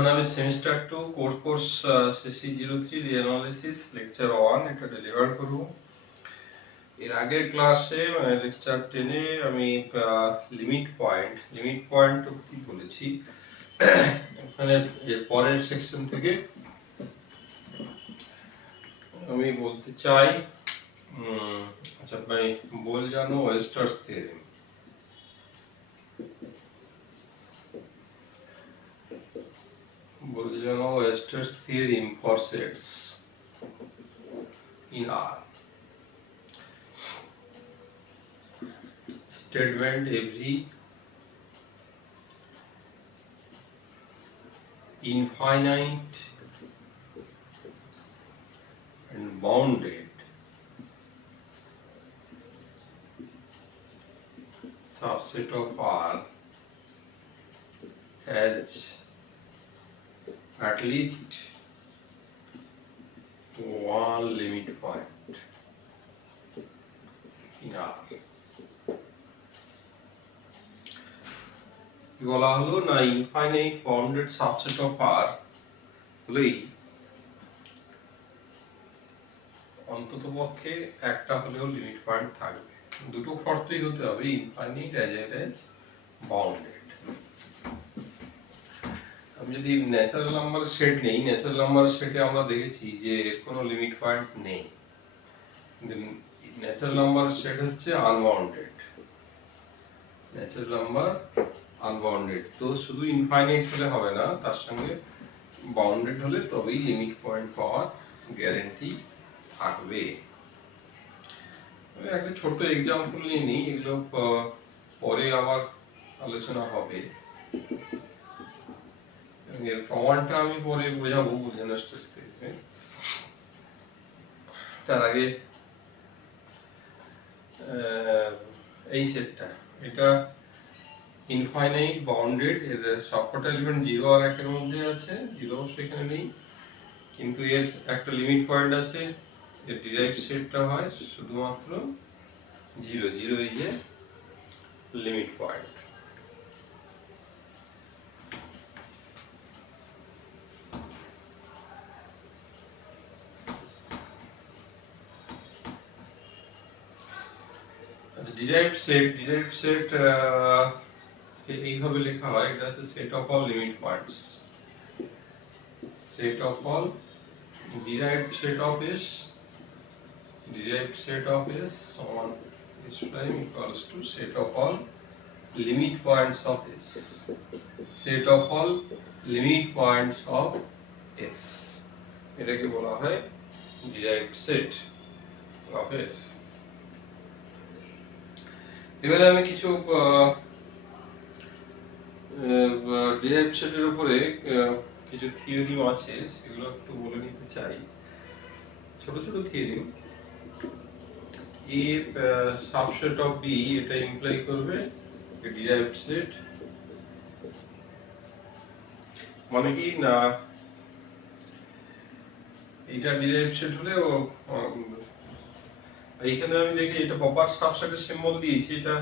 এখন আমি semester 2 course CC03 রিঅ্যানালিসিস lecture 1 এটা ডেলিভার করব। এর আগের ক্লাসে মানে লেকচার 10 এ আমি লিমিট পয়েন্ট অবধি বলেছি। এখানে এর পরের সেকশন থেকে আমি বলতে চাই আচ্ছা ভাই বল জানো ওয়েস্টার্স theorem. Bolzano Weierstrass theorem for sets in R. Statement every infinite and bounded subset of R has at least one limit point in R. বলা হলো না infinite bounded subset of R হলেই অন্ততপক্ষে একটা হলেও লিমিট পয়েন্ট থাকবে। দুটো শর্তই হতে হবে, infinite as well as bounded. আমি যদি ন্যাচারাল নাম্বার সেট নেই, ন্যাচারাল নাম্বার সেটে আমরা দেখেছি যে এর কোনো লিমিট পয়েন্ট নেই। ন্যাচারাল নাম্বার সেট হচ্ছে আনবাউন্ডেড, ন্যাচারাল নাম্বার আনবাউন্ডেড। তো শুধু ইনফাইনাইট হলে হবে না, তার সঙ্গে বাউন্ডেড হলে তবেই লিমিট পয়েন্ট পাওয়ার গ্যারান্টি থাকবে। একটা ছোট এক্সাম্পল নিয়ে নিই, এগুলো পরে আবার আলোচনা হবে। এর প্রমাণটা আমি পরে বোঝাবো বোঝানোর চেষ্টা করতে। তার আগে এই সেটটা এটা ইনফাইনাইট বাউন্ডেড, এর সবকটা এলিমেন্ট 0 আর 1 এর মধ্যে আছে, 0 অবশ্যই এখানে নেই, কিন্তু এর একটা লিমিট পয়েন্ট আছে। এর ডিরাইভড সেটটা হয় শুধুমাত্র 0 0 এই যে লিমিট পয়েন্ট। আচ্ছা, ডিরাইভড সেট এইভাবে লেখা হয়, এটা হচ্ছে set of all limit points. Set of all derived set of S on S prime equals to set of all limit points of S. Set of all limit points of S. এটাকে বলা হয় derived set of S. এবারে আমি কিছু derived set এর উপরে কিছু theorem আছে, সেগুলো একটু বলে নিতে চাই। ছোট ছোট theorem. A subset of B এটা ইমপ্লাই করবে ডিরাইভড সেট, মানে কি না এটা ডিরাইভড সেট হলে এইখানে আমি দেখি এটা প্রপার সাবসেটের সিম্বল দিয়েছি, এটা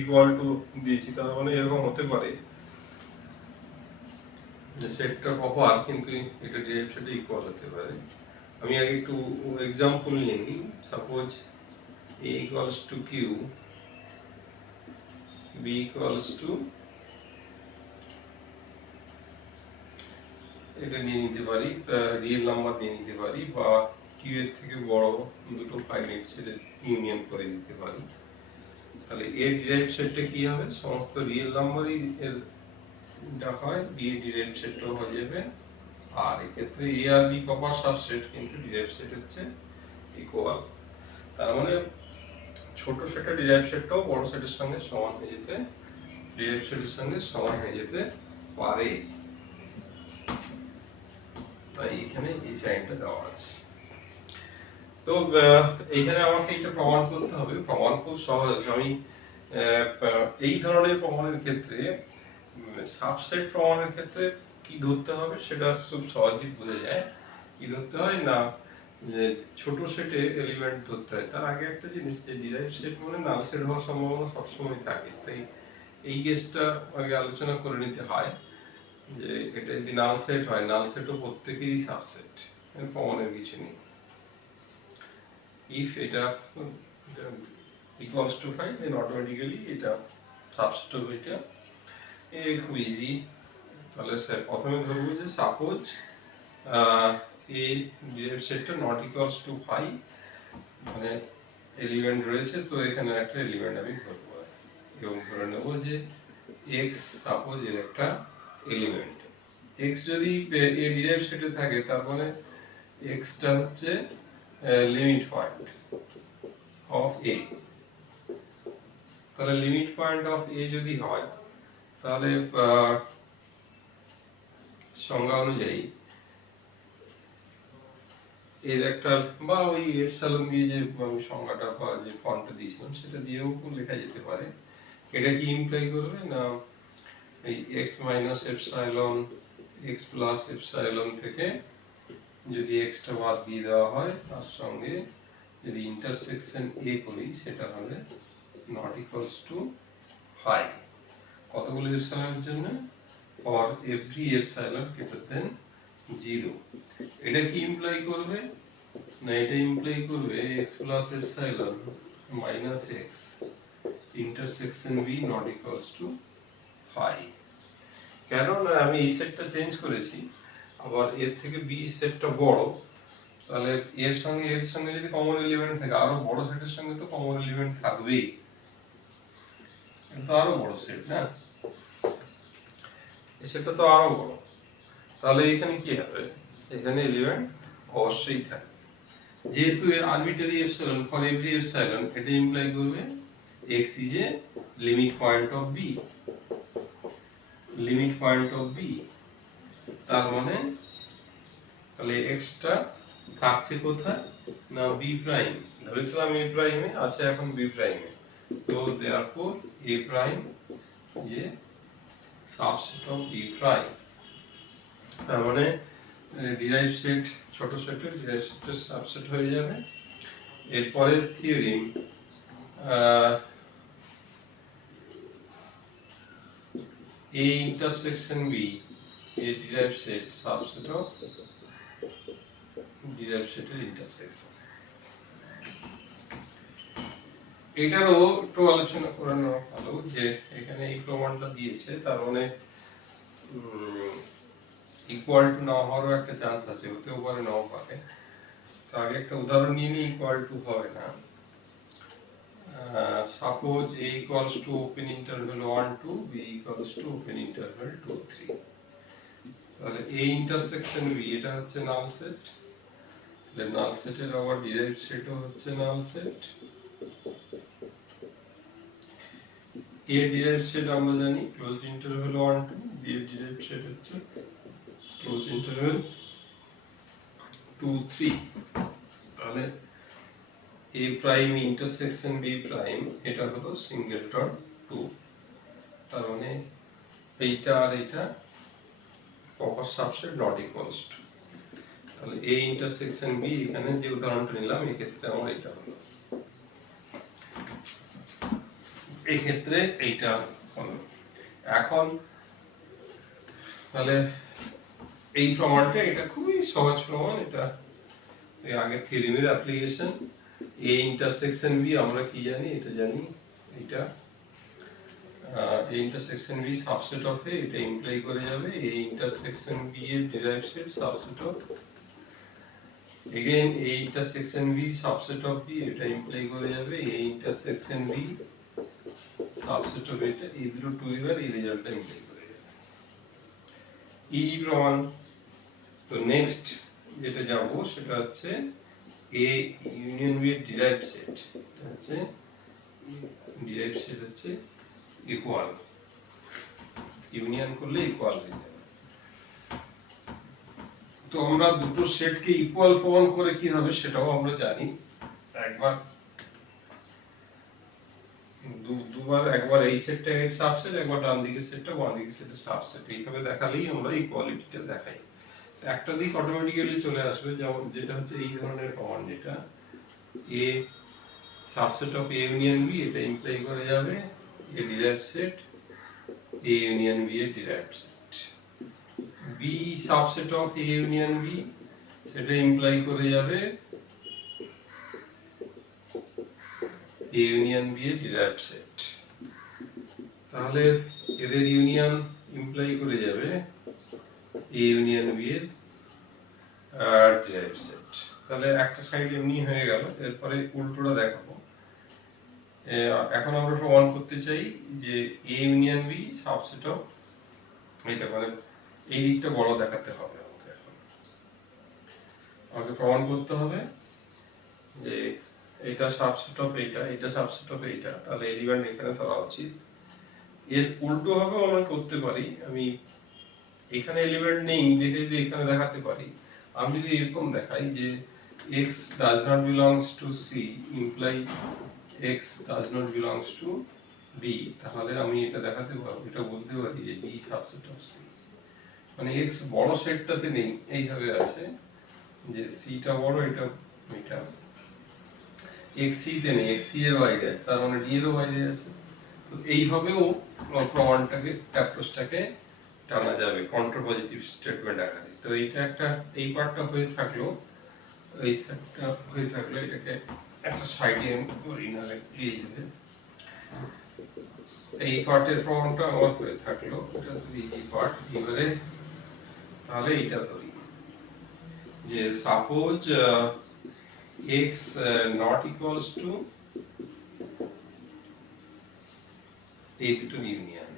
ইকুয়াল টু দিয়েছি, তার মানে এরকম হতে পারে যে সেটটা প্রপার কিন্তু এটা ডিরাইভড সেটে ইকুয়াল হতে পারে। আমি আগে একটু এক্সাম্পল নিয়ে নিই। Suppose A equals to Q, B equals to এটা নিয়ে নিতে পারি, রিয়েল নাম্বার নিয়ে নিতে পারি, বা Q এর থেকে বড় দুটো ফাইনাইট সেটের ইউনিয়ন করে দিতে পারি। তাহলে এর ডিরাইভড সেটটা কি হবে? সমস্ত রিয়েল নাম্বারই এর যা হয়, B এর ডিরাইভড সেটটাও হয়ে যাবে। আর এক্ষেত্রে A আর B প্রপার সাবসেট, কিন্তু ডিরাইভড সেট হচ্ছে ইকুয়াল। তার মানে ছোট সেটের ডিরাইভড সেটটাও বড় সেটের সঙ্গে সমান হয়ে যেতে, ডিরাইভড সেটের সঙ্গে সমান হয়ে যেতে পারে। তাই এখানে এই সাইনটা দেওয়া আছে। তো এইখানে আমাকে এটা প্রমাণ করতে হবে। প্রমাণ খুব সহজ। আমি এই ধরনের প্রমাণের ক্ষেত্রে, সাবসেট প্রমাণের ক্ষেত্রে কি ধরতে হবে সেটা খুব সহজেই বোঝা যায়। কি ধরতে হয় না, যে ছোট সেটে এলিমেন্ট ধরতে হয়। তার আগে একটা জিনিস, যে ডিরাইভড সেট মানে নাল সেট হওয়ার সম্ভাবনা সবসময় থাকে, তাই এই কেসটা আগে আলোচনা করে নিতে হয়। যে এটা যদি নাল সেট হয়, নাল সেটও প্রত্যেকেরই সাবসেট, কমনের কিছু নেই। ইফ এটা ইকুয়ালস টু 5 দেন অটোমেটিক্যালি এটা সাবসেট হবে এটা। খুব ইজি। তাহলে প্রথমে ধরবো যে সাপোজ এই ডিরাইভড সেটটা নট ইকুয়ালস টু 5, মানে এলিমেন্ট রয়েছে, তো এখানে একটা এলিমেন্ট আমি ধরবো এবং ধরে নেব যে x সাপোজ এর একটা এলিমেন্ট। x যদি এই ডিরাইভড সেটে থাকে তার মানে x টা হচ্ছে লিমিট পয়েন্ট অফ a। তাহলে লিমিট পয়েন্ট অফ a যদি হয় তাহলে সংজ্ঞা অনুযায়ী এর একটা বা ওই এপসাইলন দিয়ে যে সংজ্ঞাটা বা যে ফর্মটা দিয়েছিলাম সেটা দিয়েও লেখা যেতে পারে। এটা কি ইমপ্লাই করবে না এই x minus epsilon x plus epsilon থেকে যদি x টা বাদ দিয়ে দেওয়া হয় তার সঙ্গে যদি ইন্টারসেকশন a করি সেটা হবে নট ইকুয়ালস টু 5। কতগুলো এপসাইলনের জন্য? For every epsilon greater than 0। এটা কি ইমপ্লাই করবে না এটা ইমপ্লাই করবে x plus epsilon minus x intersection b not equals to 5। কেন না আমি এই সেটটা চেঞ্জ করেছি, আবার এর থেকে b সেটটা বড়, তাহলে এর সঙ্গে যদি কমন এলিমেন্ট থাকে, আরো বড় সেটের সঙ্গে তো কমন এলিমেন্ট থাকবেই, এটা আরো বড় সেট না, এই সেটটা তো আরো বড়। তাহলে এখানে কি হবে, এখানে এলিমেন্ট অবশ্যই থাকবে। যেহেতু এর arbitrary epsilon for every epsilon, এটা ইমপ্লাই করবে x is a limit point of b, limit point of b। তার মানে তাহলে x টা থাকছে কোথায় না b প্রাইম, ধরেছিলাম a প্রাইমে, আছে এখন b প্রাইমে, তো देयरफॉर a প্রাইম ये সাবসেট অফ b প্রাইম। তার মানে ডিরাইভড সেট ছোট সেটের ডিরাইভড সেটের সাবসেট হয়ে যাবে। এরপরের theorem a intersection b a derived set subset of derived set এর intersection। এটারও একটু আলোচনা করে নেওয়া ভালো যে এখানে এই প্রমাণটা দিয়েছে, তার মানে ইকুয়াল টু না হওয়ারও একটা চান্স আছে, হতেও পারে নাও পারে। তো আগে একটা উদাহরণ নিয়ে নিই, ইকুয়াল টু হবে না। Suppose a equals to open interval 1 2, b equals to open interval 2 3। তাহলে a intersection b এটা হচ্ছে নাল সেট, তাহলে নাল সেটের আবার ডিরাইভড সেটও হচ্ছে null set. a derived set আমরা জানি ক্লোজড ইন্টারভ্যাল 1 2, b এর ডিরাইভড সেট হচ্ছে ক্লোজড ইন্টারভ্যাল 2 3। তাহলে a prime intersection b prime এটা হলো সিঙ্গেলটন 2। তার মানে এইটা আর এটা proper subset not equals to. তাহলে a ইন্টারসেকশন b এখানে যে উদাহরণটা নিলাম এই ক্ষেত্রে আমার এটা হলো, এই ক্ষেত্রে এইটা হলো। এখন তাহলে এই প্রমাণটা এটা খুবই সহজ প্রমাণ, এটা আগে থিওরিমের অ্যাপ্লিকেশন। a ইন্টারসেকশন b আমরা কি জানি, এটা জানি এটা a intersection b subset of a, এটা ইমপ্লাই করে যাবে a ইন্টারসেকশন b এর derived set subset of again a intersection b subset of b, এটা ইমপ্লাই করে যাবে a intersection b subset of এটা, এই দুটো টু এবার এই রেজাল্টটা ইমপ্লাই করে যাবে। ইজি প্রমাণ। তো নেক্সট যেটা যাব সেটা হচ্ছে a ইউনিয়ন b এর ডিরাইভড সেট, এটা হচ্ছে ডিরাইভড সেট হচ্ছে ইকুয়াল, ইউনিয়ন করলে ইকুয়াল হয়ে যাবে। তো আমরা দুটো সেটকে ইকুয়াল প্রমাণ করে কি হবে সেটাও আমরা জানি। একবার এই সেটটা এর সাবসেট, একবার ডান দিকের সেটটা বাম দিকের সেটের সাবসেট, এইভাবে দেখালেই আমরা ইকুয়ালিটিটা দেখাই। একটা দিক অটোমেটিক্যালি চলে আসবে, যেমন যেটা হচ্ছে এই ধরনের প্রমাণ, যেটা a subset of a union b, এটা ইমপ্লাই করে যাবে a derived set a union b এর derived set. B subset of A union B, সেটা ইমপ্লাই করে যাবে এ ইউনিয়ন বি এর ডিরাইভড সেট। তাহলে এদের ইউনিয়ন ইমপ্লাই করে যাবে এ ইউনিয়ন বি এর ডিরাইভড সেট। তাহলে একটা সাইড এমনি হয়ে গেল। এরপরে উল্টোটা দেখাবো। এখন আমরা প্রমাণ করতে চাই যে A union B subset of, এটা মানে এই দিকটা বড় দেখাতে হবে আমাকে। এখন আমাকে প্রমাণ করতে হবে যে এটা সাবসেট অফ এইটা, এটা সাবসেট অফ এইটা, তাহলে এলিমেন্ট এখানে ধরা উচিত। এর উল্টো ভাবেও আমরা করতে পারি। আমি এখানে এলিমেন্ট নেই দেখে যদি এখানে দেখাতে পারি, আমি যদি এরকম দেখাই যে x does not belongs to c imply x does not belongs to b, তাহলে আমি এটা দেখাতে পারবো, এটা বলতে পারি যে b সাবসেট অফ c, মানে x বড় সেটটাতে নেই, এইভাবে আছে যে c টা বড়, এটা এটা x c তে নেই, x c এর বাইরে আছে, তার মানে d এরও বাইরে আছে। তো এইভাবেও প্রমাণটাকে অ্যাপ্রোচটাকে টানা যাবে কন্ট্রো পজিটিভ স্টেটমেন্ট আকারে। তো এইটা একটা, এই পার্টটা হয়ে থাকলো, এই একটা হয়ে থাকলো, এটাকে একটা সাইডে করি না এই যে এই পার্টের প্রমাণটা আমার হয়ে থাকলো, এটা তো ইজি পার্ট। এবারে তাহলে এইটা ধরি যে suppose x not equals to এই দুটো ইউনিয়ন,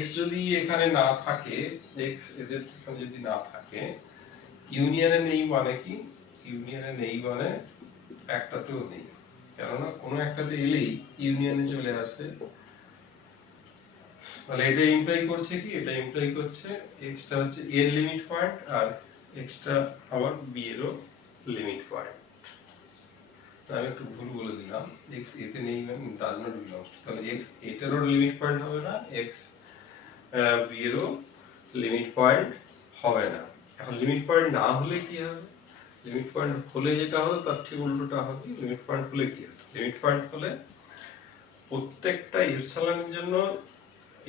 x যদি এখানে না থাকে, x এদের এখানে যদি না থাকে, ইউনিয়নে নেই মানে কি, ইউনিয়নে নেই মানে একটাতেও নেই, কেননা কোনো একটাতে এলেই ইউনিয়নে চলে আসে। তাহলে এটা ইমপ্লাই করছে কি, এটা ইমপ্লাই করছে x টা হচ্ছে a এর লিমিট পয়েন্ট আর x টা আবার b এরও লিমিট পয়েন্ট। আমি একটু ভুল বলে দিলাম, x এতে নেই মানে ডাজ নট বিলংস, তাহলে x এটারও লিমিট পয়েন্ট হবে না, x b এরও লিমিট পয়েন্ট হবে না। এখন লিমিট পয়েন্ট না হলে কি হবে, লিমিট পয়েন্ট হলে যেটা হতো তার ঠিক উল্টোটা হবে। লিমিট পয়েন্ট হলে কি হবে, লিমিট পয়েন্ট হলে প্রত্যেকটা ইপসিলনের জন্য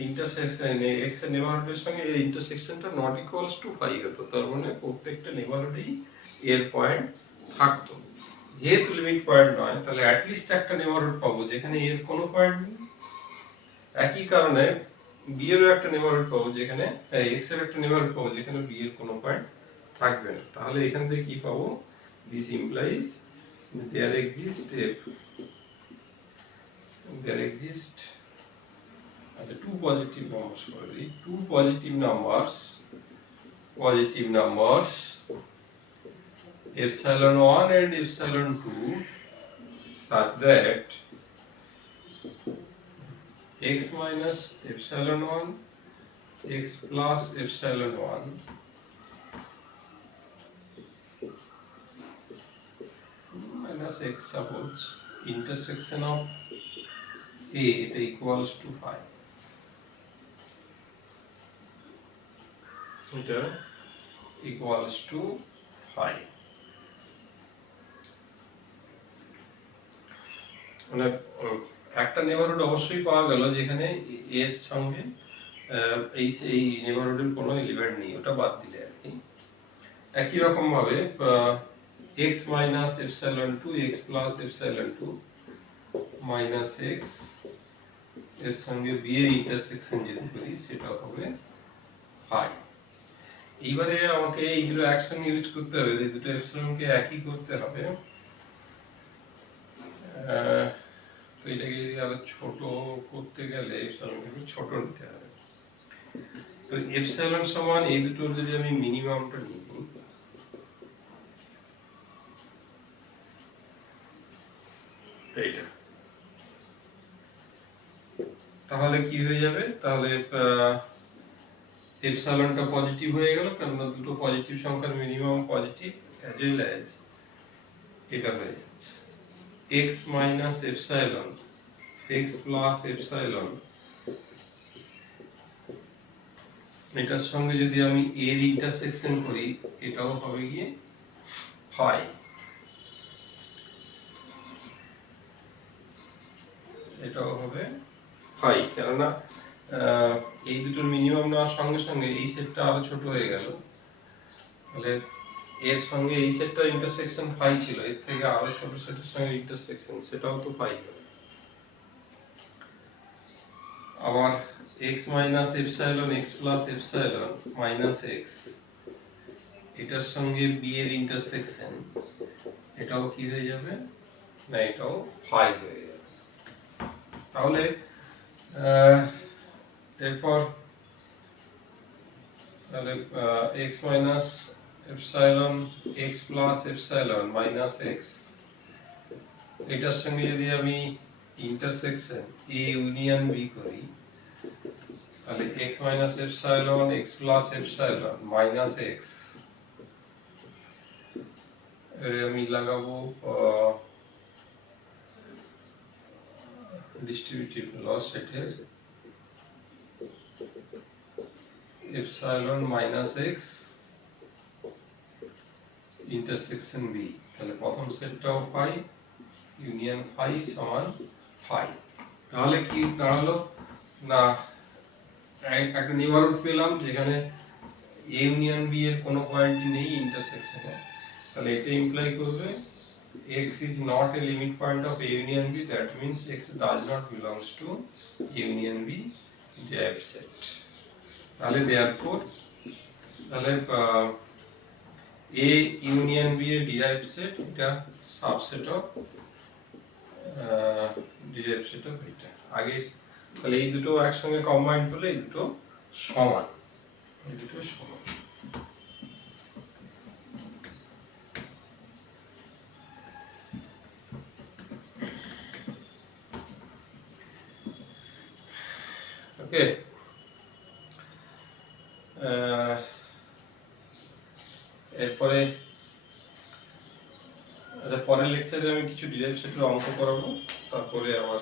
ইন্টারসেকশন x এর নেইবারহুডের সঙ্গে এর ইন্টারসেকশনটা নট ইকুয়ালস টু 5 হতো, তার মানে প্রত্যেকটা নেইবারহুডেই এর পয়েন্ট থাকতো। যেহেতু লিমিট পয়েন্ট নয়, তাহলে অ্যাট লিস্ট একটা নেইবারহুড পাবো যেখানে এর কোনো পয়েন্ট নেই। একই কারণে b এরও একটা নেইবারহুড পাবো যেখানে x এর একটা নেইবারহুড পাবো যেখানে b এর কোনো পয়েন্ট থাকবে না। তাহলে এখান থেকে কি পাবো, দিস ইমপ্লাইজ there exist আচ্ছা two positive numbers করে দিই, two positive numbers epsilon 1 and epsilon 2 such that x minus epsilon 1 x plus epsilon 1 minus x, suppose intersection of a এটা equals to 5, এটা equals to 5, মানে একটা neighbourhood অবশ্যই পাওয়া গেল যেখানে a এর সঙ্গে এই নেইবারহুডের কোনো এলিমেন্ট নেই, ওটা বাদ দিলে আর কি। একই রকম ভাবে x minus epsilon 2 x plus epsilon 2 minus x এর সঙ্গে b এর ইন্টারসেকশন যেতে করি সেটা হবে 5। এইবারে আমাকে এই দুটো অ্যাকশন ইউজ করতে হবে, এই দুটো এপসিলনকে একই করতে হবে। তো এটাকে যদি আরো ছোট করতে গেলে এপসিলনকে ছোট নিতে হবে। তো এপসিলন সমান এই দুটোর যদি আমি মিনিমামটা নিই, এইটা, তাহলে কি হয়ে যাবে, তাহলে এপসিলনটা পজিটিভ হয়ে গেল, কারণ দুটো পজিটিভ সংখ্যার minimum positive, as well as এটা হয়ে যাচ্ছে x minus epsilon x plus epsilon, এটার সঙ্গে যদি আমি এর ইন্টারসেকশন করি এটাও হবে গিয়ে 5, এটাও হবে 5, কেননা এই দুটোর মিনিমাম নেওয়ার সঙ্গে সঙ্গে এই সেটটা আরো ছোট হয়ে গেল, তাহলে এর সঙ্গে এই সেটটার ইন্টারসেকশন ফাই ছিল, এর থেকে আরো ছোট সেটের সঙ্গে ইন্টারসেকশন সেটাও তো ফাই হবে। আবার x minus epsilon x plus epsilon minus x এটার সঙ্গে b এর ইন্টারসেকশন এটাও কি হয়ে যাবে না, এটাও ফাই হয়ে যাবে। তাহলে এরপর তাহলে x minus epsilon x plus epsilon minus x এটার সঙ্গে যদি আমি ইন্টারসেকশন a ইউনিয়ন b করি, তাহলে x minus epsilon x plus epsilon minus x এর আমি লাগাবো ডিস্ট্রিবিউটিভ লস সেটের epsilon minus x intersection b, তাহলে প্রথম সেটটাও ফাই ইউনিয়ন ফাই সমান ফাই। তাহলে কি দাঁড়ালো না, একটা নিবারণ পেলাম যেখানে a ইউনিয়ন b এর কোনো পয়েন্টই নেই ইন্টারসেকশনে, তাহলে এটা ইমপ্লাই করবে x is not a limit point of a union b, that means x does not belongs to a union b derived set। তাহলে therefore তাহলে a ইউনিয়ন b এর derived set এটা subset of derived set of এটা আগে, তাহলে এই দুটো একসঙ্গে কম্বাইন করলে এই দুটো সমান, এই দুটো সমান। ওকে, এরপরে পরের লেকচারে আমি কিছু ডিরাইভড সেটের অঙ্ক করাবো, তারপরে আবার